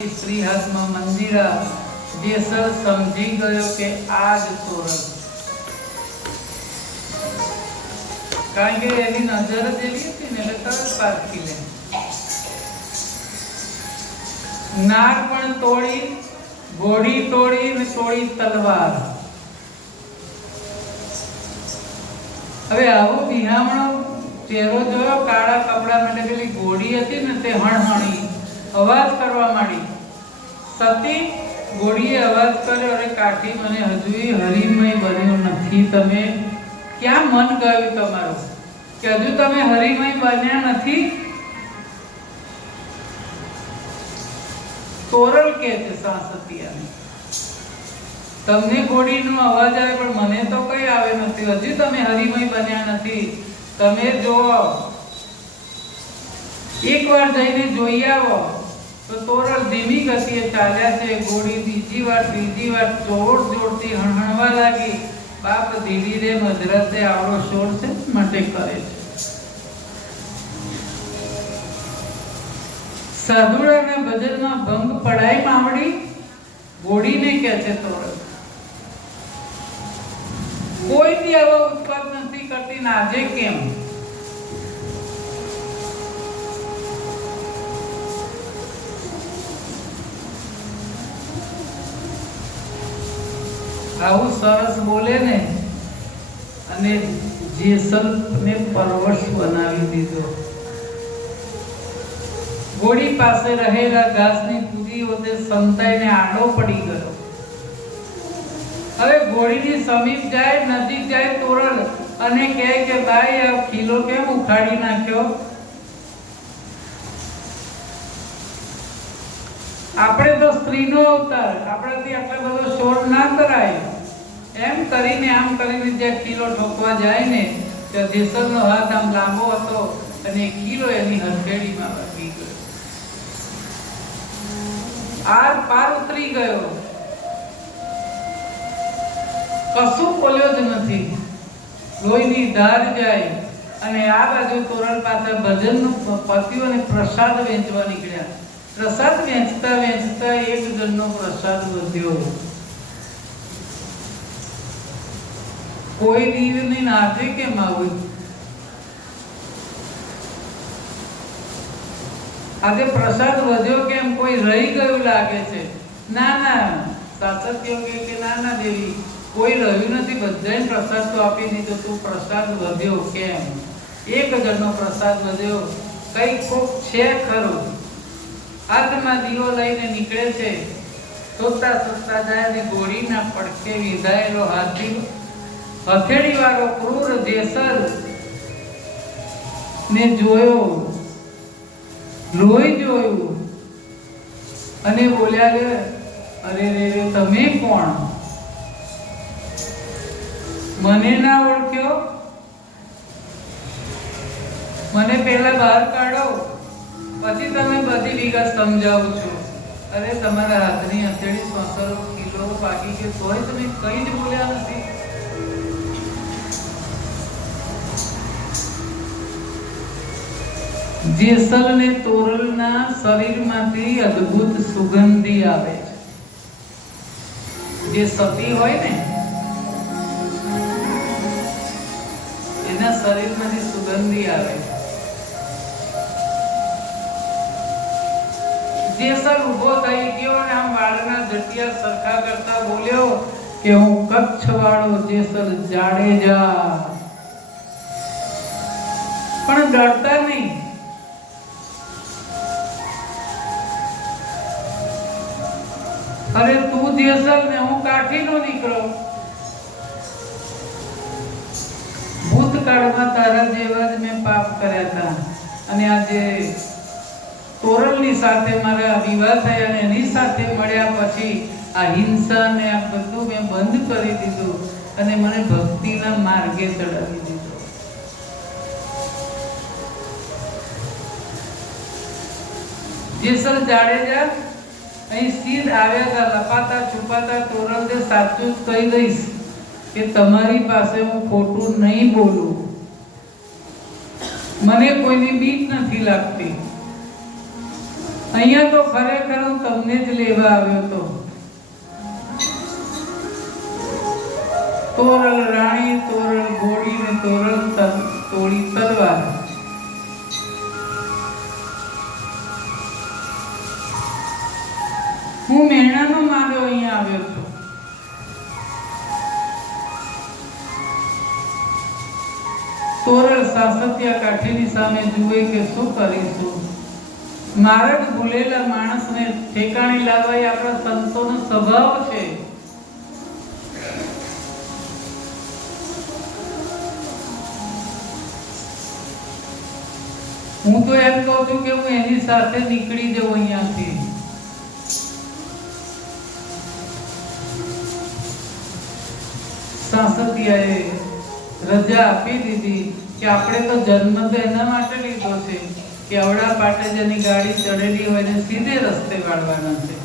શ્રી હાથમાં મંદિરા જેસલ સમજી ગયો કે આ જ તોરણ, કારણ કે એની નજર જ એવી હતી ને એટલે તરત પારખી લે. નાગ પણ તોડી, ઘોડી તોડી ને તોડી તલવાર. હવે આવો વિહામણો ચહેરો જોયો, કાળા કપડા માટે પેલી ઘોડી હતી ને તે હણહણી અવાજ કરવા માંડી. સતી ઘોડીએ અવાજ કર્યો, અરે કાઠી, મને હજુય હરિમય બન્યો નથી. તમે ક્યાં મન ગયું તમારું કે હજુ તમે હરિમય બન્યા નથી? તોરલ કે છે સાસતિયાને, તમને ઘોડીનો અવાજ આવે પણ મને તો કઈ આવે નથી. હજુ તમે હરિમય બન્યા નથી. તમે જો એકવાર જઈને જોઈ આવો તો તોરલ ધીમી ગતિએ ચાલ્યા છે. ઘોડી બીજી વાર ત્રીજી વાર જોરથી હણહણવા લાગી. બાપ ધીરી રે મધરાતે આવડો શોર છે માટે કરે છે. સાધુડાના ભજનમાં ભંગ પડાય માવડી, ઘોડીને કહે છે તોરલ. કોઈથી આવો ઉત્પાદ નથી કરતી ને આજે કેમ? આવું સરસ બોલે ને, અને જેસલને પરવશ બનાવી દીધો. ઘોડી પાસે રહેલા ઘાસની કૂદીઓ તે સંતાઈને આડો પડી ગયો. હવે ઘોડીની સમીપ જાય, નજીક જાય તોરલ અને કહે કે ભાઈ, આ કિલો કેમ ઉખાડી નાખ્યો? આપણે તો સ્ત્રીનો અવતાર, આપણાથી આટલો બધો શોર ના કરાય. એમ કરીને આમ કરીને જે કિલો ઠોકવા જાય ને, ત્યાં જેસલનો હાથ આમ લાંબો હતો અને કિલો એની હથેળીમાં વાગી ગયો. આર પાર ઉતરી ગયો, કશું બોલ્યો જ નથી. લોહીની ધાર જાય અને આ બાજુ તોરણ પાસે ભજનનું પત્યું અને પ્રસાદ વેચવા નીકળ્યા. પ્રસાદ વેચતા વેચતા એક જણનો પ્રસાદ વધ્યો. કોઈ દીવની નાથે કેમ આવું? આજે પ્રસાદ વધ્યો કેમ? કોઈ રહી ગયું લાગે છે. ના ના, સાસત્યો કે ના ના દેવી, કોઈ રહ્યું નથી, બધાને પ્રસાદ તો આપી દીધો. તું પ્રસાદ વધ્યો કેમ? એક જણનો પ્રસાદ વધ્યો, કઈ કોક છે ખરું. હાથમાં દીવો લઈને નીકળે છે. શોધતા શોધતા જાય અને ઘોડીના પડખે વિધાયેલો હાથી હથેળી વાળો ક્રૂર જેસલ ને જોયો, લોહી જોયું અને બોલ્યા કે અરે રે રે, તમે કોણ? મને ના ઓળખ્યો? મને પહેલા બહાર કાઢો, પછી તમે બધી વિગત સમજાવું છું. અરે તમારા હાથની હથેળી 700 કિલો વાગી ગયો તોય તમે કઈ જ બોલ્યા નથી. જેસલ ને તોરલના શરીરમાંથી અદ્ભુત સુગંધી આવે છે. જે સતી હોય ને, એના શરીરમાંથી સુગંધી આવે છે. જેસલ ઉભો થઈ ગયો અને આમ વાળના જટિયા સરખા કરતા બોલ્યો કે હું કચ્છ વાળો જેસલ જાડેજા. પણ ડરતા નહીં. અરે તું જેસલ ને હું કાઠીનો દીકરો. ભૂતકાળમાં તારા જેવા જ મેં પાપ કર્યા હતા અને આજે તોરલની સાથે મારા વિવાહ થયા અને એની સાથે મળ્યા પછી આ હિંસા ને આ બધું મેં બંધ કરી દીધું અને મને ભક્તિના માર્ગે ચડાવી દીધો. જેસલ જાડેજા અહીં સીધ આવ્યા હતા, લપાતા છુપાતા તોરલને સાચું જ કહી દઈશ કે તમારી પાસે હું ખોટું નહીં બોલું. મને કોઈની બીક નથી લાગતી. અહીંયા તો ખરેખર હું તમને જ લેવા આવ્યો તો. તોરલ રાણી, તોરલ ઘોડી ને તોરલ તોડી તલવાર. હું મેણાનો માર્યો અહીંયા આવ્યો છું. તોરલ સાસતિયા કાઠીની સામે જુએ કે શું કરીશું. માર્ગ ભૂલેલા માણસને ઠેકાણે લાવવા એ આપણા સંતોનો સ્વભાવ છે. હું તો એમ કહું છું કે હું એની સાથે નીકળી જાઉં અહીંયાથી. સાસતિયાએ રજા આપી દીધી કે આપણે તો જન્મ તો એના માટે લીધો છે કે અવડા પાટે જેની ગાડી ચડેલી હોય ને સીધે રસ્તે વાળવાના છે.